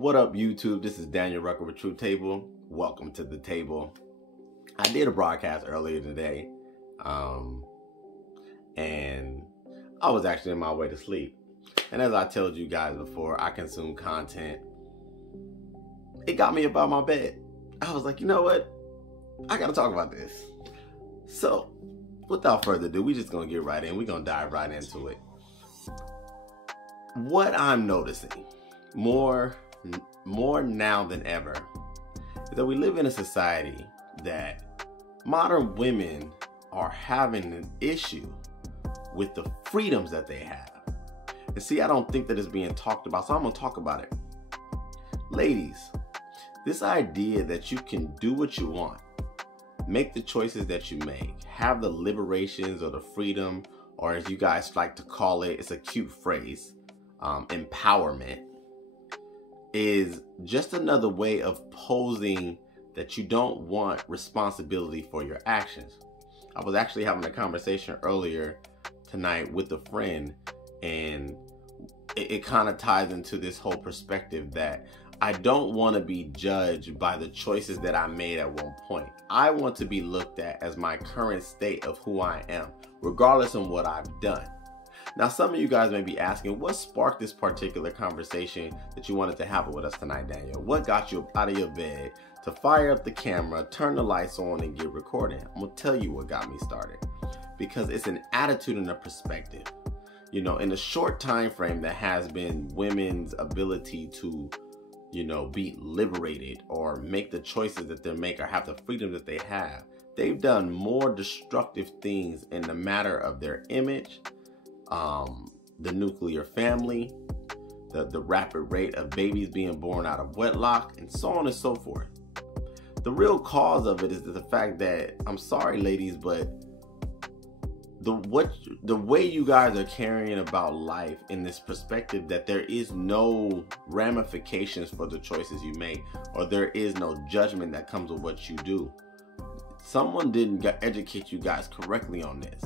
What up, YouTube? This is Daniel Rucker with Truth Table. Welcome to the table. I did a broadcast earlier today, and I was actually on my way to sleep. And as I told you guys before, I consume content. It got me about my bed. I was like, you know what? I gotta talk about this. So, without further ado, we just gonna get right in. We're gonna dive right into it. What I'm noticing more now than ever is that we live in a society that modern women are having an issue with the freedoms that they have. And see, I don't think that it's being talked about, so I'm gonna talk about it. Ladies, this idea that you can do what you want, make the choices that you make, have the liberations or the freedom, or as you guys like to call it, it's a cute phrase, empowerment, is just another way of posing that you don't want responsibility for your actions. I was actually having a conversation earlier tonight with a friend, and it kind of ties into this whole perspective that I don't want to be judged by the choices that I made at one point. I want to be looked at as my current state of who I am, regardless of what I've done. Now, some of you guys may be asking, what sparked this particular conversation that you wanted to have with us tonight, Daniel? What got you up out of your bed to fire up the camera, turn the lights on, and get recording? I'm going to tell you what got me started. Because it's an attitude and a perspective. You know, in the short time frame that has been women's ability to, you know, be liberated or make the choices that they make or have the freedom that they have, they've done more destructive things in the matter of their image, the nuclear family, the rapid rate of babies being born out of wedlock, and so on and so forth. The real cause of it is the fact that, I'm sorry ladies, but the way you guys are carrying about life in this perspective that there is no ramifications for the choices you make, or there is no judgment that comes with what you do. Someone didn't educate you guys correctly on this.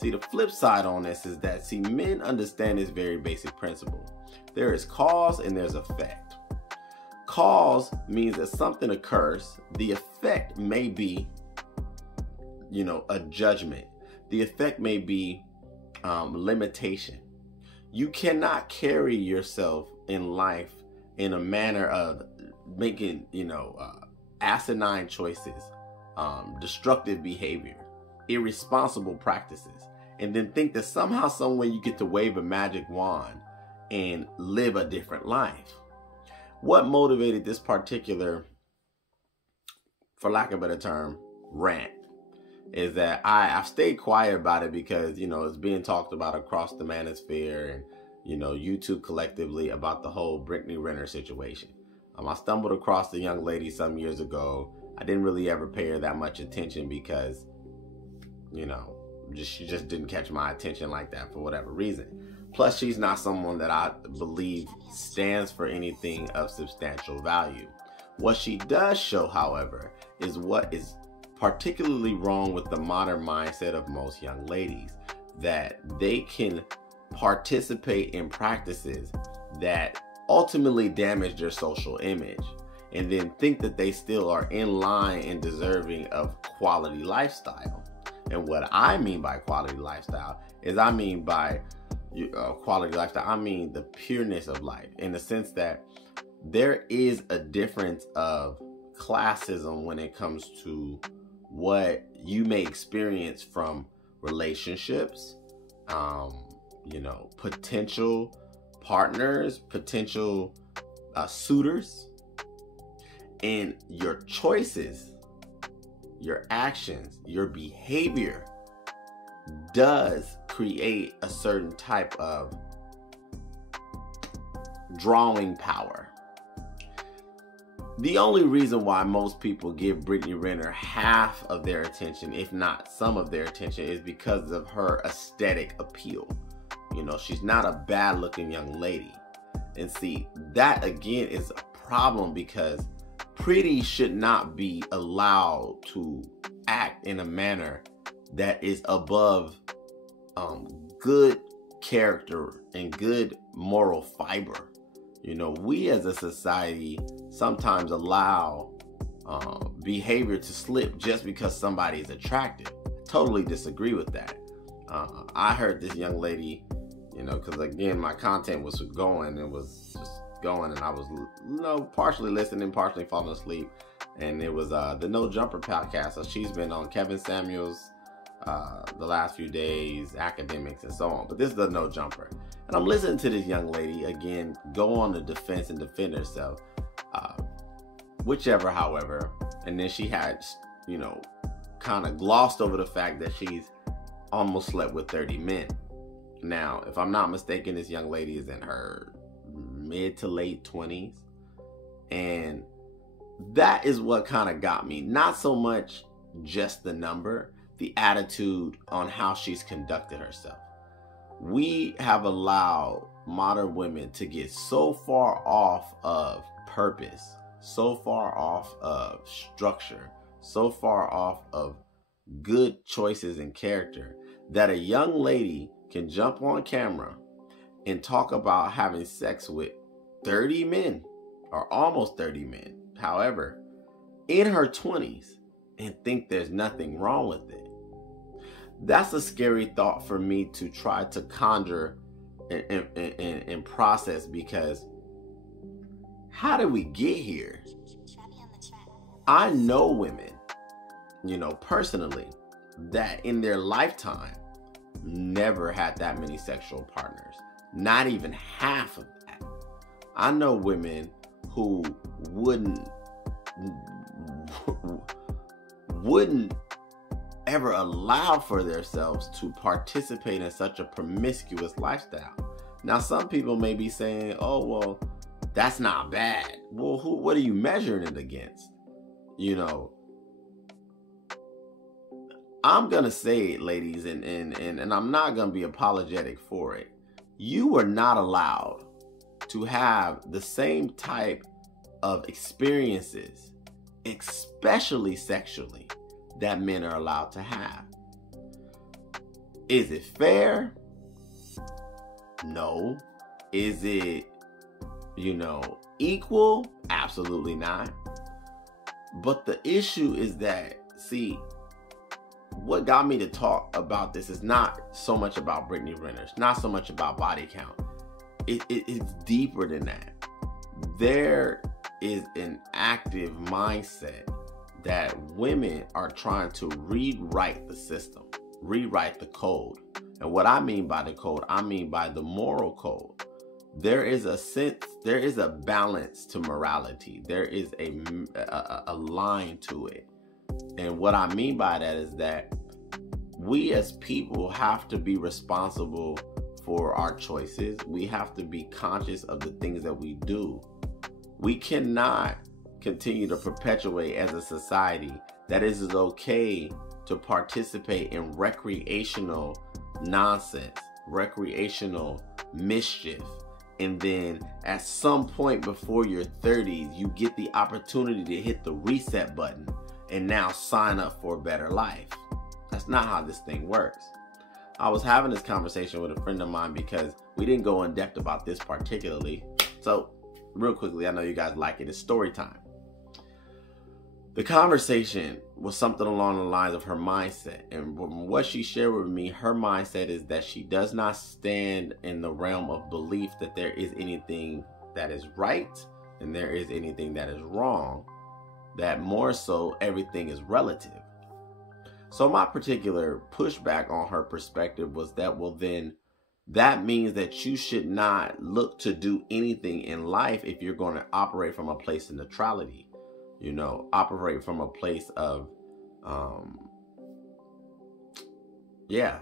See, the flip side on this is that, see, men understand this very basic principle. There is cause and there's effect. Cause means that something occurs. The effect may be, you know, a judgment. The effect may be limitation. You cannot carry yourself in life in a manner of making, you know, asinine choices, destructive behavior, irresponsible practices, and then think that somehow, some way you get to wave a magic wand and live a different life. What motivated this particular, for lack of a better term, rant, is that I've stayed quiet about it because, you know, it's being talked about across the manosphere and, you know, YouTube collectively about the whole Brittney Renner situation. I stumbled across the young lady some years ago. I didn't really ever pay her that much attention because, you know, she just didn't catch my attention like that for whatever reason. Plus, she's not someone that I believe stands for anything of substantial value. What she does show, however, is what is particularly wrong with the modern mindset of most young ladies, that they can participate in practices that ultimately damage their social image and then think that they still are in line and deserving of quality lifestyle. And what I mean by quality lifestyle is, I mean by quality lifestyle, I mean the pureness of life, in the sense that there is a difference of classism when it comes to what you may experience from relationships, you know, potential partners, potential suitors, and your choices, your actions, your behavior does create a certain type of drawing power. The only reason why most people give Brittney Renner half of their attention, if not some of their attention, is because of her aesthetic appeal. You know, she's not a bad looking young lady. And see, that again is a problem, because pretty should not be allowed to act in a manner that is above good character and good moral fiber. You know, we as a society sometimes allow behavior to slip just because somebody is attractive. Totally disagree with that. I heard this young lady, you know, because again, my content was going, it was just going, and I was, you know, partially listening, partially falling asleep. And it was the No Jumper podcast. So she's been on Kevin Samuels the last few days, academics, and so on. But this is the No Jumper. And I'm listening to this young lady, again, go on the defense and defend herself. Whichever, however. And then she had, you know, kind of glossed over the fact that she's almost slept with 30 men. Now, if I'm not mistaken, this young lady is in her mid to late 20s. And that is what kind of got me. Not so much just the number, the attitude on how she's conducted herself. We have allowed modern women to get so far off of purpose, so far off of structure, so far off of good choices and character, that a young lady can jump on camera and talk about having sex with 30 men or almost 30 men, however, in her 20s, and think there's nothing wrong with it. That's a scary thought for me to try to conjure and process, because how did we get here? I know women, you know, personally, that in their lifetime never had that many sexual partners, not even half of that. I know women who wouldn't ever allow for themselves to participate in such a promiscuous lifestyle. Now, some people may be saying, oh, well, that's not bad. Well, what are you measuring it against? You know, I'm going to say it, ladies, and I'm not going to be apologetic for it. You were not allowed to have the same type of experiences, especially sexually, that men are allowed to have. Is it fair? No. Is it, you know, equal? Absolutely not. But the issue is that, see, what got me to talk about this is not so much about Brittney Renner. It's not so much about body count. It's deeper than that. There is an active mindset that women are trying to rewrite the system, rewrite the code. And what I mean by the code, I mean by the moral code. There is a sense, there is a balance to morality. There is a line to it. And what I mean by that is that we as people have to be responsible for our choices. We have to be conscious of the things that we do. We cannot continue to perpetuate as a society that it is okay to participate in recreational nonsense, recreational mischief, and then at some point before your 30s, you get the opportunity to hit the reset button and now sign up for a better life. That's not how this thing works. I was having this conversation with a friend of mine because we didn't go in depth about this particularly. So real quickly, I know you guys like it. It's story time. The conversation was something along the lines of her mindset. And from what she shared with me, her mindset is that she does not stand in the realm of belief that there is anything that is right and there is anything that is wrong. That more so, everything is relative. So my particular pushback on her perspective was that, well, then that means that you should not look to do anything in life if you're going to operate from a place of neutrality. You know, operate from a place of,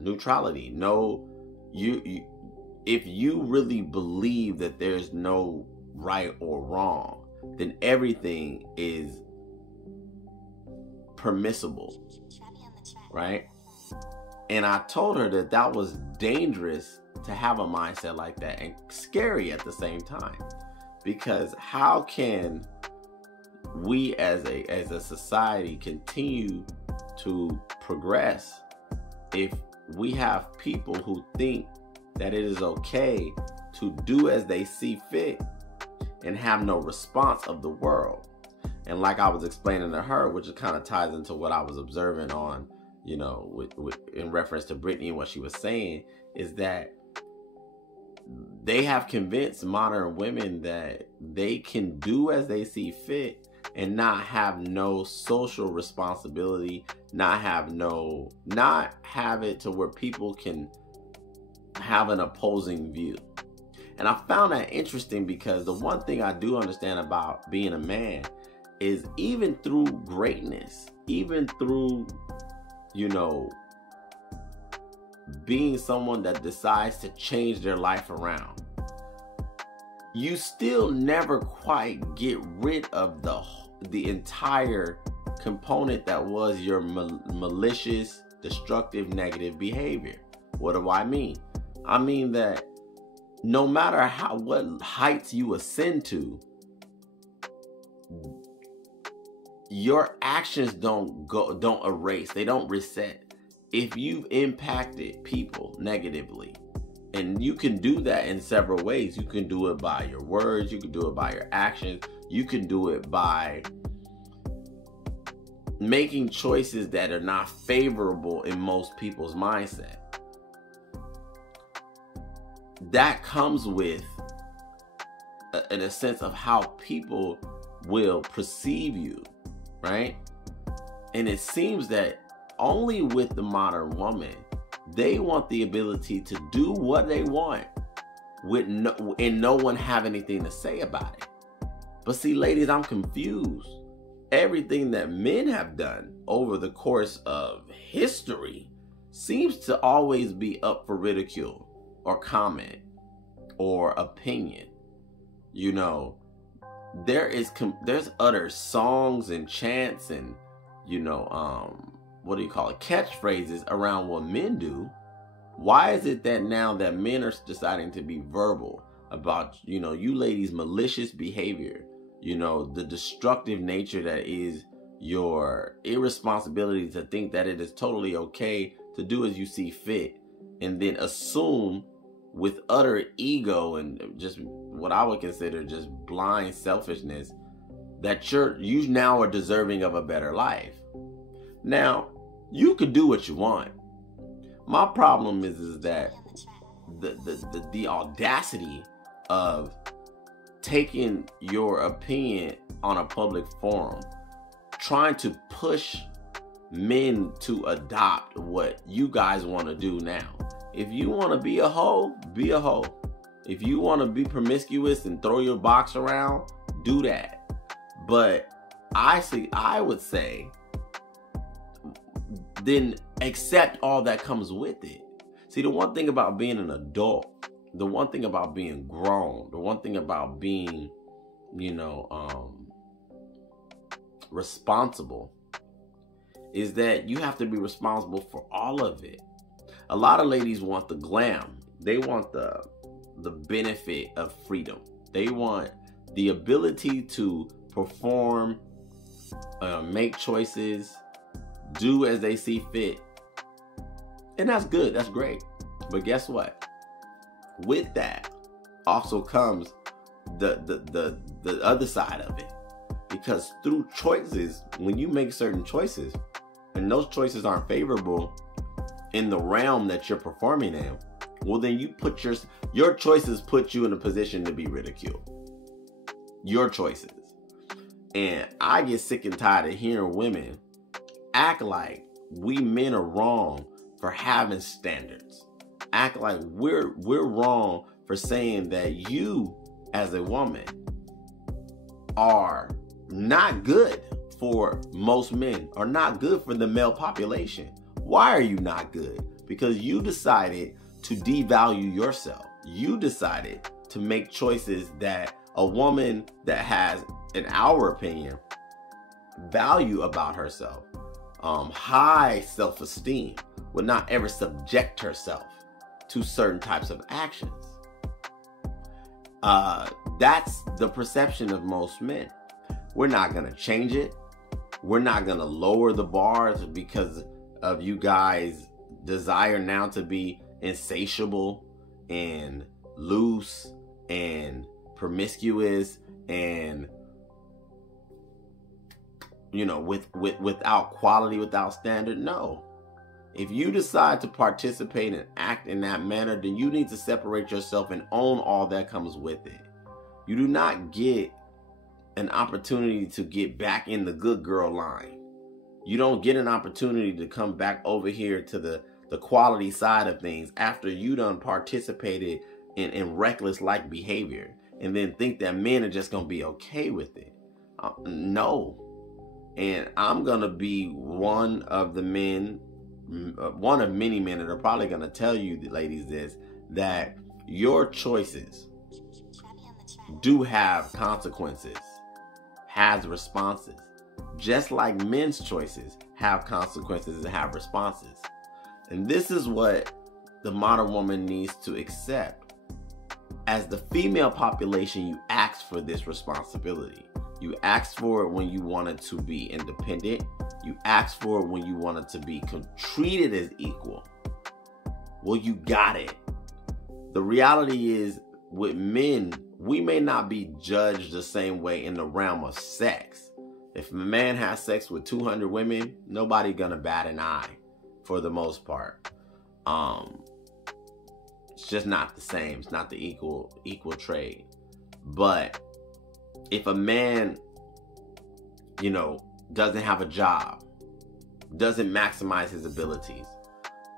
neutrality. No, if you really believe that there's no right or wrong, then everything is permissible, right? And I told her that that was dangerous to have a mindset like that, and scary at the same time, because how can we as a society continue to progress if we have people who think that it is okay to do as they see fit and have no response of the world. And like I was explaining to her, which kind of ties into what I was observing on, you know, in reference to Brittney and what she was saying, is that they have convinced modern women that they can do as they see fit and not have no social responsibility, not have it to where people can have an opposing view. And I found that interesting, because the one thing I do understand about being a man is, even through greatness, even through, you know, being someone that decides to change their life around, you still never quite get rid of the entire component that was your malicious, destructive, negative behavior. What do I mean? I mean that no matter what heights you ascend to, your actions don't erase, they don't reset. If you've impacted people negatively, and you can do that in several ways. You can do it by your words, you can do it by your actions, you can do it by making choices that are not favorable in most people's mindset. That comes with in a sense of how people will perceive you, right? And it seems that only with the modern woman, they want the ability to do what they want and no one have anything to say about it. But see, ladies, I'm confused. Everything that men have done over the course of history seems to always be up for ridicule or comment or opinion. You know, there's utter songs and chants and, you know, what do you call it, catchphrases around what men do. Why is it that now that men are deciding to be verbal about, you know, you ladies' malicious behavior, you know, the destructive nature that is your irresponsibility to think that it is totally okay to do as you see fit, and then assume with utter ego and just what I would consider just blind selfishness that you now are deserving of a better life. Now, you could do what you want. My problem is that the audacity of taking your opinion on a public forum, trying to push men to adopt what you guys want to do now. If you want to be a hoe, be a hoe. If you want to be promiscuous and throw your box around, do that. But I would say, then accept all that comes with it. See, the one thing about being an adult, the one thing about being grown, the one thing about being, you know, responsible is that you have to be responsible for all of it. A lot of ladies want the glam. They want the benefit of freedom. They want the ability to perform, make choices, do as they see fit. And that's good, that's great. But guess what? With that also comes the other side of it. Because through choices, when you make certain choices, and those choices aren't favorable in the realm that you're performing in, well, then you put your choices put you in a position to be ridiculed. Your choices. And I get sick and tired of hearing women act like we men are wrong for having standards. Act like we're wrong for saying that you as a woman are not good for most men, are not good for the male population. Why are you not good? Because you decided to devalue yourself. You decided to make choices that a woman that has, in our opinion, value about herself, high self-esteem, would not ever subject herself to certain types of actions. That's the perception of most men. We're not going to change it. We're not going to lower the bars because of you guys' desire now to be insatiable and loose and promiscuous and, you know, without quality, without standard. No. If you decide to participate and act in that manner, then you need to separate yourself and own all that comes with it. You do not get an opportunity to get back in the good girl line. You don't get an opportunity to come back over here to the quality side of things after you done participated in reckless-like behavior and then think that men are just going to be okay with it. No. And I'm going to be one of the men, one of many men that are probably going to tell you, ladies, this, that your choices do have consequences, has responses, just like men's choices have consequences and have responses. And this is what the modern woman needs to accept. As the female population, you ask for this responsibility. You asked for it when you wanted to be independent. You asked for it when you wanted to be treated as equal. Well, you got it. The reality is, with men, we may not be judged the same way in the realm of sex. If a man has sex with 200 women, nobody gonna bat an eye for the most part. It's just not the same. It's not the equal trade. But if a man, you know, doesn't have a job, doesn't maximize his abilities,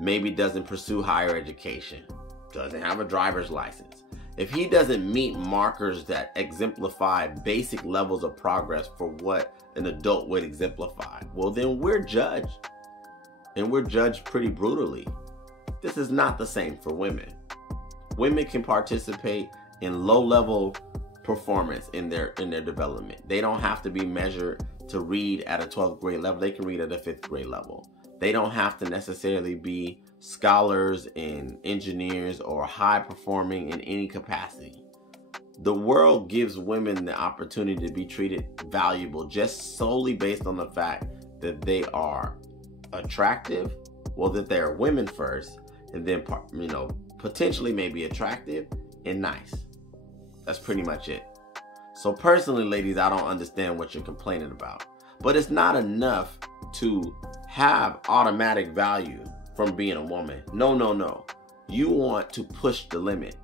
maybe doesn't pursue higher education, doesn't have a driver's license, if he doesn't meet markers that exemplify basic levels of progress for what an adult would exemplify, well, then we're judged. And we're judged pretty brutally. This is not the same for women. Women can participate in low-level performance in their development. They don't have to be measured to read at a 12th grade level. They can read at a 5th grade level. They don't have to necessarily be scholars and engineers or high performing in any capacity. The world gives women the opportunity to be treated valuable just solely based on the fact that they are attractive, well, that they're women first, and then, you know, potentially maybe attractive and nice. That's pretty much it. So personally, ladies, I don't understand what you're complaining about. But it's not enough to have automatic value from being a woman. No, no, no. You want to push the limit.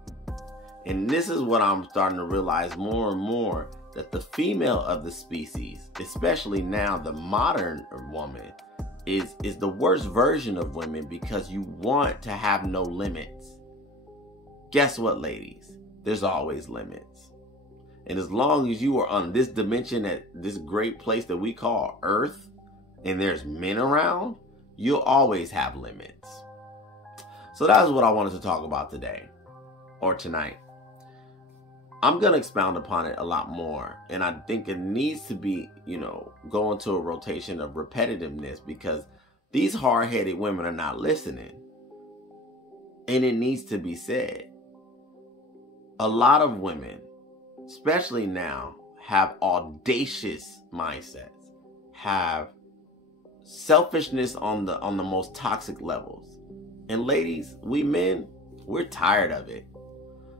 And this is what I'm starting to realize more and more, that the female of the species, especially now the modern woman, is the worst version of women, because you want to have no limits. Guess what, ladies? There's always limits. And as long as you are on this dimension, at this great place that we call Earth, and there's men around, you'll always have limits. So that's what I wanted to talk about today, or tonight. I'm going to expound upon it a lot more. And I think it needs to be, you know, go into a rotation of repetitiveness, because these hard-headed women are not listening. And it needs to be said. A lot of women, especially now, have audacious mindsets, have selfishness on the most toxic levels. And ladies, we men, we're tired of it.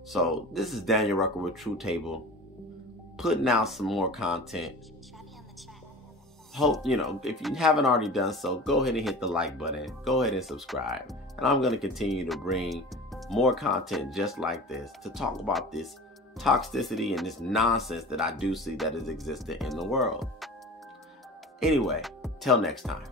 So this is Daniel Rucker with True Table, putting out some more content. Hope, you know, if you haven't already done so, go ahead and hit the like button. Go ahead and subscribe. And I'm going to continue to bring more content just like this to talk about this toxicity and this nonsense that I do see that is existent in the world. Anyway, till next time.